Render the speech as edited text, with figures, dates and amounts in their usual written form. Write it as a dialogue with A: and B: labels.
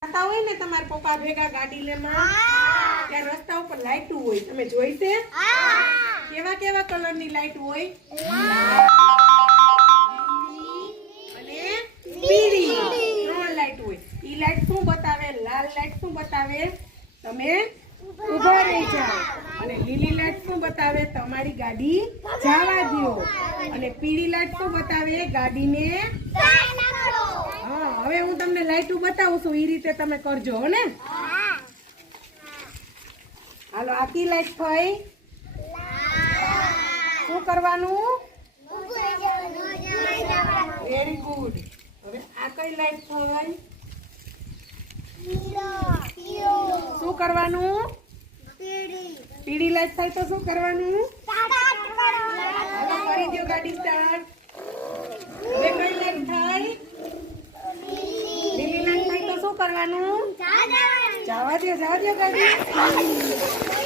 A: જાતા હોય ને તમારા પપ્પા ભેગા ગાડી લેમાં ત્યાં રસ્તા ઉપર લાઈટો હોય, તમે જોઈ છે? કેવા કેવા કલરની લાઈટ હોય? અને પીળી, ત્રણ લાઈટ હોય. ઈ લાઈટ શું બતાવે? લાલ લાઈટ શું બતાવે? તમે ઊભા રહી જાઓ. અને લીલી લાઈટ શું બતાવે? તમારી ગાડી જવા દો. અને પીળી લાઈટ શું બતાવે? ગાડીને હા. હવે હું તમને લાઈટો બતાવું છું, ઈ રીતે તમે કરજો હો ને. હાલો, આખી લાઈટ થઈ. શું કરવાનું? Very good. હવે આ કઈ લાઈટ થઈ? શું કરવાનું? પીળી લાઈટ થાય તો શું કરવાનું? હવે કરી દો ગાડી સ્ટાર્ટ. હવે કઈ લાઈટ થાય? લીલી લાઈટ થાય તો શું કરવાનું? જવા દો ગાડી.